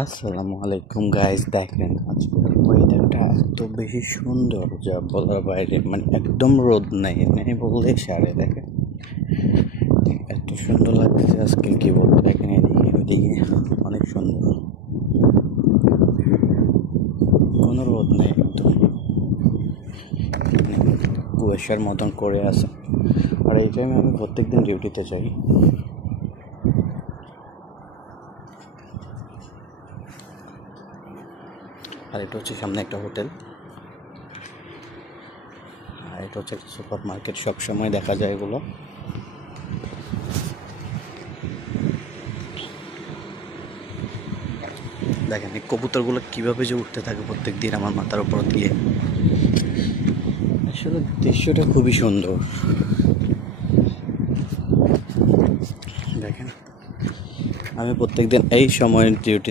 আসসালামু আলাইকুম গাইস, দেখেন আজকের ওয়েদারটা এত বেশি সুন্দর যা বলার বাইরে, মানে একদম রোদ নেই নেই বললেই সারে। দেখেন এত সুন্দর লাগতেছে আজকে, কি বলবো। দেখেন এদিকে ওইদিকে অনেক সুন্দর, কোনো রোদ নেই, একদম কুয়াশার মতন করে আছে। আর এই টাইমে আমি প্রত্যেকদিন ডিউটিতে যাই। আর এটা হচ্ছে সামনে একটা হোটেল, আর এটা হচ্ছে একটা সুপার মার্কেট, সবসময় দেখা যায় এগুলো। দেখেন এই কবুতরগুলো কীভাবে যে উঠতে থাকে প্রত্যেক দিন আমার মাথার উপর দিয়ে। আসলে দৃশ্যটা খুবই সুন্দর। দেখেন আমি প্রত্যেক দিন এই সময়ের ডিউটি